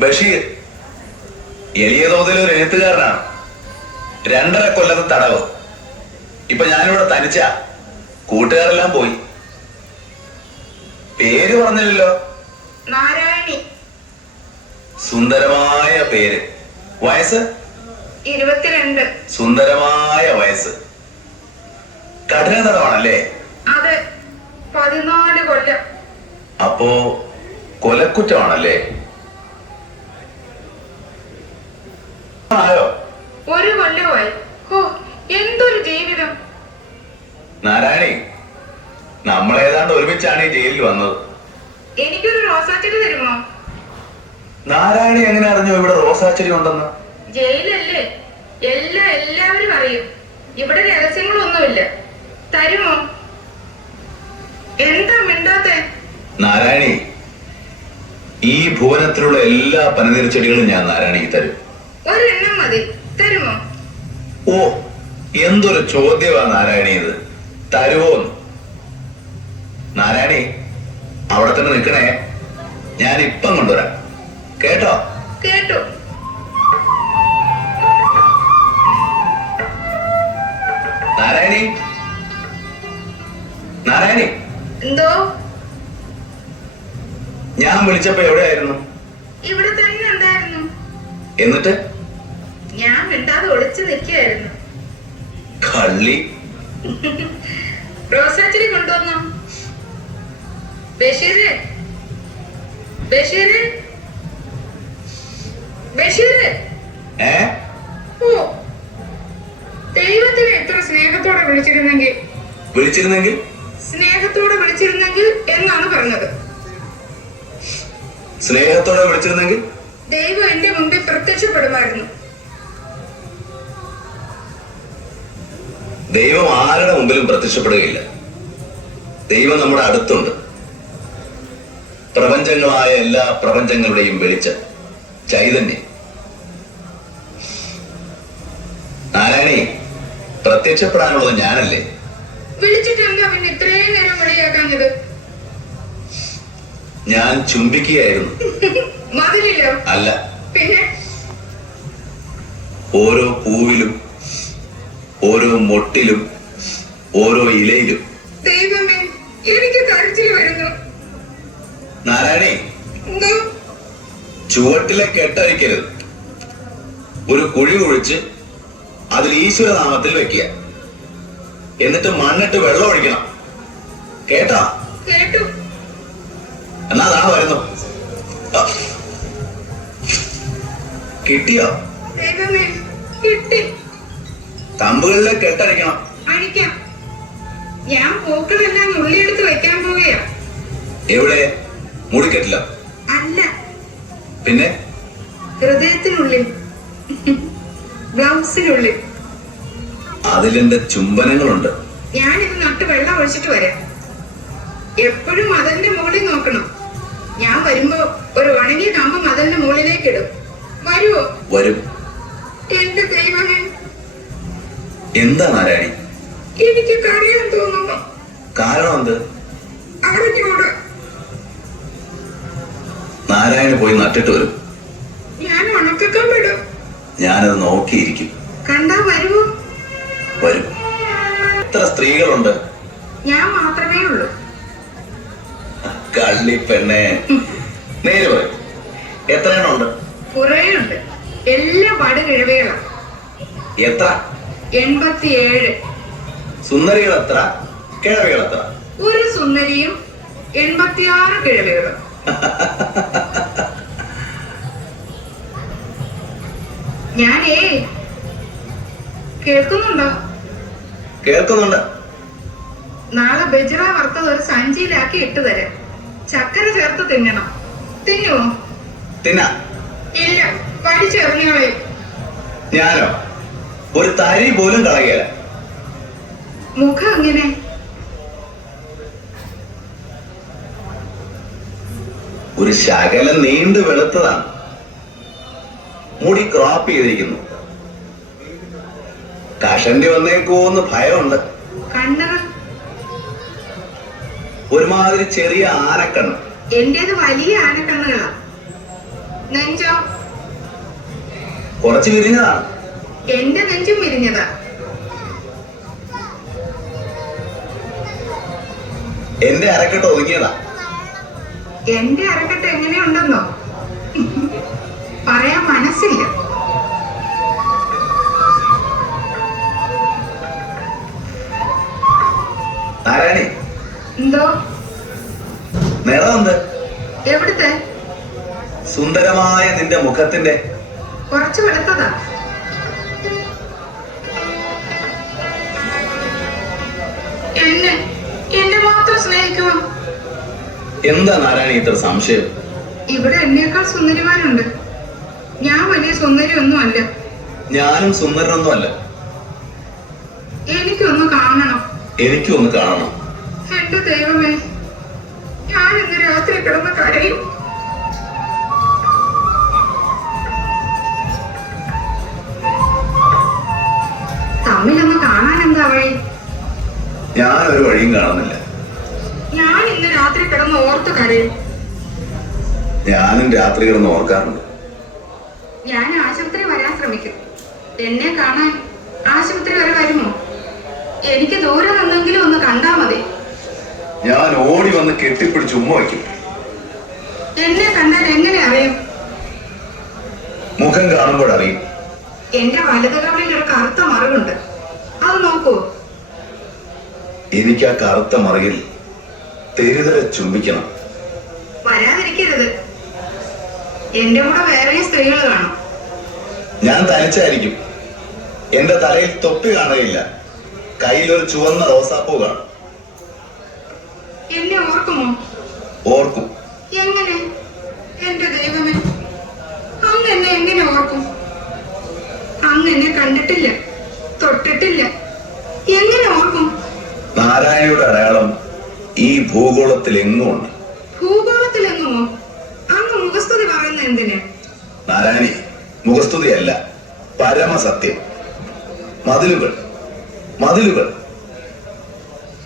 ബഷീർ എളിയ തോതിൽ ഒരു എഴുത്തുകാരനാണ്. 2.5 കൊല്ലത്തെ തടവ്. ഇപ്പൊ ഞാനിവിടെ തനിച്ച, കൂട്ടുകാരെല്ലാം പോയി. പേര് പറഞ്ഞില്ലല്ലോ. നാരായണി. സുന്ദരമായ പേര്. വയസ്സ് 22. സുന്ദരമായ വയസ്സ്. കഠിന തടവാണല്ലേ? അതെ, 14 കൊല്ലം. അപ്പോ കൊലക്കുറ്റമാണല്ലേ? ആയോ? 1 കൊല്ലമായി. ഓ, എന്തൊരു ജീവിതം. നാരായണി, നമ്മളേതാണ്ട് ഒരുമിച്ചാണ് ഈ ജയിലിൽ വന്നത്. എനിക്കൊരു റോസാച്ചെടി തരുമോ? നാരായണി എങ്ങനെ അറിഞ്ഞു ഇവിടെ റോസാച്ചെടി ഉണ്ടെന്ന്? ജയിലല്ലേ, എല്ലാവരും അറിയും. ഇവിടെ രഹസ്യങ്ങളൊന്നുമില്ല. തരുമോ? എന്താ മിണ്ടാത്തെ? നാരായണി, ഈ ഭുവനത്തിലുള്ള എല്ലാ പനിനീർ ചെടികളും ഞാൻ നാരായണിക്ക് തരും. ഒരെണ്ണം മതി. തരുമോ? ഓ, എന്തൊരു ചോദ്യമാണ് നാരായണി ഇത്. തരുവോന്ന്? നാരായണി, അവിടെ തന്നെ നിൽക്കണേ. ഞാൻ ഇപ്പം കൊണ്ടുവരാം. കേട്ടോ? കേട്ടു. നാരായണി, നാരായണി. എന്തോ? ഞാൻ വിളിച്ചപ്പോ എവിടെയായിരുന്നു? ഇവിടെ തന്നെ ഉണ്ടായിരുന്നു. എന്നിട്ട്? ഞാൻ മിണ്ടാതെ ഒളിച്ചു നിൽക്കുകയായിരുന്നു. കള്ളി. റോസാച്ചെടി കൊണ്ടുവന്നോ? ബഷീര്, ബഷീര്, ബഷീര്. ഓ, ദൈവത്തിനെ എത്ര സ്നേഹത്തോടെ വിളിച്ചിരുന്നെങ്കിൽ സ്നേഹത്തോടെ വിളിച്ചിരുന്നെങ്കിൽ എന്നാണ് പറഞ്ഞത്. സ്നേഹത്തോടെ വിളിച്ചിരുന്നെങ്കിൽ ദൈവം എന്റെ മുമ്പിൽ പ്രത്യക്ഷപ്പെടുമായിരുന്നു. ദൈവം ആരുടെ മുമ്പിലും പ്രത്യക്ഷപ്പെടുകയില്ല. ദൈവം നമ്മുടെ അടുത്തുണ്ട്. പ്രപഞ്ചങ്ങളായ എല്ലാ പ്രപഞ്ചങ്ങളുടെയും വെളിച്ചം, ചൈതന്യം. നാരായണി, പ്രത്യക്ഷപ്പെടാനുള്ളത് ഞാനല്ലേ? വിളിച്ചിട്ട് എന്താ പിന്നെ ഇത്രയും നേരം വിളിയാക്കാഞ്ഞത്? ഞാൻ ചുംബിക്കുകയായിരുന്നു. മതിലില്ലോ? അല്ല, പിന്നെ ഓരോ പൂവിലും, ഓരോ മൊട്ടിലും, ഓരോ ഇലയിലും. ദൈവമേ, എനിക്ക് കരച്ചിൽ വരുന്നു. നാരായണി, എന്തോ? ചുവട്ടിലെ കെട്ടഴിക്കരുത്. ഒരു കുഴി കുഴിച്ച് അതിൽ ഈശ്വരനാമത്തിൽ വെക്കുക. എന്നിട്ട് മണ്ണിട്ട് വെള്ളം ഒഴിക്കണം. കേട്ടാ? കേട്ടു. എന്നാ അതാ വരുന്നു. കിട്ടിയോ? ദൈവമേ, കിട്ടി. കമ്പുകളിലെ കെട്ടഴിക്കണം. അഴിക്കാം. ഞാൻ പൂക്കളെല്ലാം നുള്ളിയെടുത്ത് വെക്കാൻ പോവുകയാ. എവിടെ? മുടിക്കെട്ടില്ല? അല്ല, പിന്നെ? ഹൃദയത്തിനുള്ളിൽ, ബ്ലൗസിനുള്ളിൽ. അതിലെന്റെ ചുംബനങ്ങളുണ്ട്. ഞാനിത് നട്ട് വെള്ളം ഒഴിച്ചിട്ട് വരാം. എപ്പോഴും മതിലിന്റെ മുകളിൽ നോക്കണം. ഞാൻ വരുമ്പോ ഒരു ഉണങ്ങിയ കമ്പ് മതിലിന്റെ മുകളിലേക്ക് ഇടും. വരുവോ? വരും. എന്റെ ദൈവമേ, എന്താ നാരായണി? എനിക്ക് കരയാൻ തോന്നുന്നു. കാരണം എന്ത്? അറിഞ്ഞൂടെ. നാരായണി പോയി നട്ടിട്ട് വരും. ഞാൻ ഉണക്കാൻ വിടും. ഞാനത് നോക്കിയിരിക്കും. കണ്ടാ വരുവോ? വരും. എത്ര സ്ത്രീകളുണ്ട്? ഞാൻ മാത്രമേ ഉള്ളൂ. കള്ളിപ്പെണ്ണെ, നേര് പോയി. എത്ര എണ്ണം ഉണ്ട്? കുറേ ഉണ്ട്. എല്ലാം പടുകിഴവികളാ. എത്ര? 87. സുന്ദരികൾ എത്ര? കിഴവികൾ എത്ര? ഒരു സുന്ദരിയും 86 കിഴവികളും. ഞാനേ, കേൾക്കുന്നുണ്ടോ? കേൾക്കുന്നുണ്ട്. നാളെ ബജ്റ വറുത്തത് ഒരു സഞ്ചിയിലാക്കി ഇട്ട് തരാം. ചക്കര ചേർത്ത് തിന്നണം. തിന്നുവോ? തിന്നാ. ഇല്ല, വലിച്ചെറിഞ്ഞോളെ. ഞാനോ? ഒരു തരി പോലും കളയുക. മുഖം അങ്ങനെ. ഒരു ശകലം നീണ്ടു വെളുത്തതാണ്. മുടി ക്രോപ്പ് ചെയ്തിരിക്കുന്നു. കഷണ്ടി വന്നേക്കോന്ന് ഭയമുണ്ട്. കണ്ണുകൾ ഒരുമാതിരി ചെറിയ ആനക്കണ്ണ്. എന്റേത് വലിയ ആനക്കണ്ണുകളാ. നെഞ്ചോ? കുറച്ച് വിരിഞ്ഞതാണ്. എന്റെ നെഞ്ചും വിരിഞ്ഞതാ. എന്റെ അരക്കെട്ട് ഒതുങ്ങിയതാ. എന്റെ അരക്കെട്ട് എങ്ങനെയുണ്ടെന്നോ പറയാൻ മനസ്സില്ല. നാരായണി, എന്തോ? നിറമുണ്ട്. എവിടുത്തെ? സുന്ദരമായ നിന്റെ മുഖത്തിന്റെ. കുറച്ച് വെളുത്തതാ. എന്നെ മാത്രം സ്നേഹിക്കുമോ? എന്താ നാരായണി ഇത്ര സംശയം? ഇവിടെ എന്നേക്കാൾ സുന്ദരിമാരുണ്ട്. ഞാൻ വലിയ സുന്ദരിയൊന്നും അല്ല. ഞാനും സുന്ദരനൊന്നും അല്ല. എനിക്കൊന്ന് കാണണം. എനിക്കൊന്ന് കാണണം. എന്റെ ദൈവമേ, ഞാൻ ഇന്ന് രാത്രി കിടന്ന് കരയും. തമ്മിലൊന്ന് കാണാൻ എന്താ വഴി? ഞാനൊരു വഴിയും കാണുന്നില്ല. ഞാൻ ഇന്ന് രാത്രി കിടന്ന് ഓർത്ത് കരയും. ഞാനും രാത്രി കിടന്ന് ഓർക്കാറുണ്ട്. ഞാൻ ആശുപത്രി വരാൻ ശ്രമിക്കും. എന്നെ കാണാൻ ആശുപത്രി വരെ വരുമോ? എനിക്ക് ദൂരെ നിന്നെങ്കിലും ഒന്ന് കണ്ടാ മതി. ഞാൻ ഓടി വന്ന് കെട്ടിപ്പിടിച്ച് ഉമ്മ വയ്ക്കും. എന്നെ കണ്ടാൽ എങ്ങനെ അറിയും? മുഖം കാണുമ്പോഴറിയും. എന്റെ വലത് കവിളിൽ ഒരു കറുത്ത മറുകുണ്ട്. അത് നോക്കൂ. എനിക്ക് ആ കറുത്ത മറുകിൽ തെരുതരെ ചുംബിക്കണം. വരാതിരിക്കരുത്. എന്റെ കൂടെ വേറെ സ്ത്രീകൾ കാണും. ഞാൻ തനിച്ചായിരിക്കും. എന്റെ തലയിൽ തൊപ്പി കാണുകയില്ല. കയ്യിൽ ഒരു ചുവന്ന റോസാപ്പൂ കാണും. എന്നെ ഓർക്കുമോ? ഓർക്കും. എങ്ങനെ? എന്റെ ദൈവമേ, അങ്ങ് എന്നെ എങ്ങനെ ഓർക്കും? അങ്ങ് എന്നെ കണ്ടിട്ടില്ല, തൊട്ടിട്ടില്ല. എങ്ങനെ ഓർക്കും? നാരായണിയുടെ അടയാളം ഈ ഭൂഗോളത്തിൽ എങ്ങും ഉണ്ട്. ഭൂഗോളത്തിൽ എങ്ങുമോ? അങ്ങ് മുഖസ്തുതി പറയുന്ന എന്തിന്? നാരായണി, മുഖസ്തുതിയല്ല, പരമസത്യം. മതിലുകൾ, മതിലുകൾ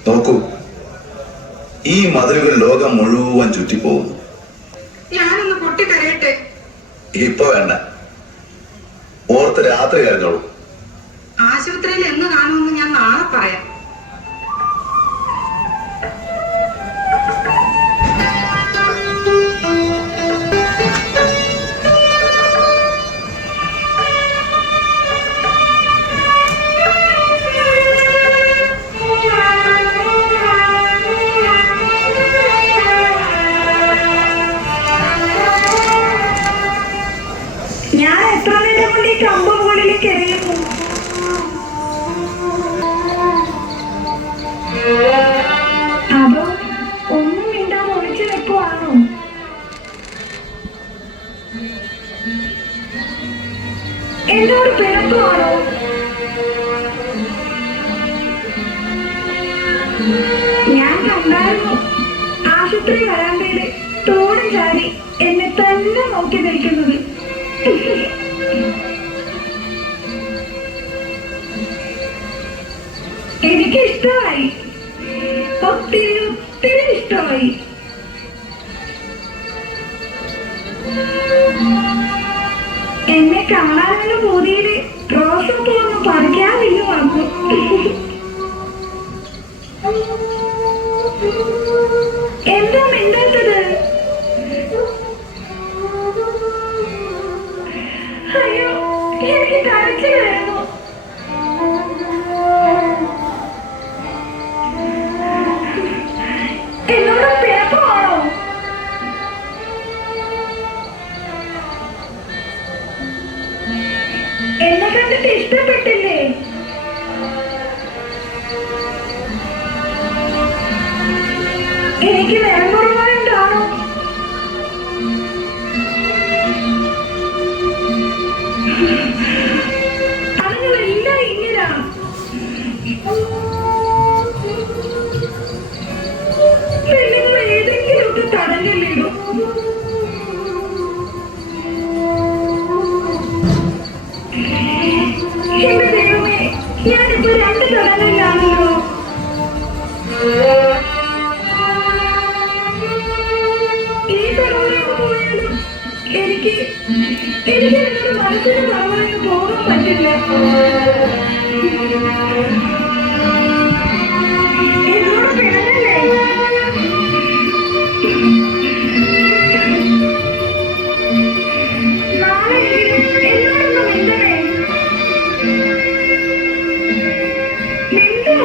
നോക്കൂ. ഈ മതിലുകൾ ലോകം മുഴുവൻ ചുറ്റിപ്പോകുന്നു. ഞാനൊന്ന് പൊട്ടിക്കരയട്ടെ? ഇപ്പൊ വേണ്ട. ഓർത്ത് രാത്രി കരഞ്ഞോളൂ. ആശുപത്രിയിൽ എന്ന് കാണുമെന്ന് ഞാൻ നാളെ പറയാം. ഞാൻ എത്ര നേരം കൊണ്ട് ഈ കമ്പ് മുകളിലേക്ക് എറിയുന്നു? അതോ ഒന്നും മിണ്ടാതെ ഒളിച്ചു വെക്കുവാണോ? എന്നോട് പിണക്കുവാണോ? ഞാൻ കണ്ടായിരുന്നു ആശുപത്രി വരാന്തയില് തോടും ചാരി എന്നെ തന്നെ നോക്കി നിൽക്കുന്നത്. എനിക്ക് ഇഷ്ടമായി, ഒത്തിരി ഒത്തിരി ഇഷ്ടമായി. എന്നെ കാണാനുള്ള പൂതിയില് റോസപ്പൂ ഒന്ന് പറിക്കാതില്ല വന്നു. എന്താ മിണ്ടാത്തത്? അയ്യോ, എനിക്ക് കരച്ചിൽ വരുന്നു. എന്നോട് പേപ്പറാണോ? എന്നെ കണ്ടിട്ട് ഇഷ്ടപ്പെട്ടില്ലേ? എനിക്ക് നിറം കുറവായിട്ടാണോ? അതുങ്ങളല്ല ഇങ്ങനെ. പെണ്ണുങ്ങൾ ഏതെങ്കിലുമൊക്കെ തടഞ്ഞില്ലിടും. എന്റെ ദൈവമേ, ഞാനിപ്പോ 2 തടങ്ങളിലാണല്ലോ. എനിക്ക് നിങ്ങളുടെ മനസ്സിന് പറഞ്ഞ് പോകാൻ പറ്റില്ല. എന്നോട് പിണങ്ങല്ലേ? നാളെയെങ്കിലും എന്നോടൊന്ന് മിണ്ടണേ. മിണ്ടോ?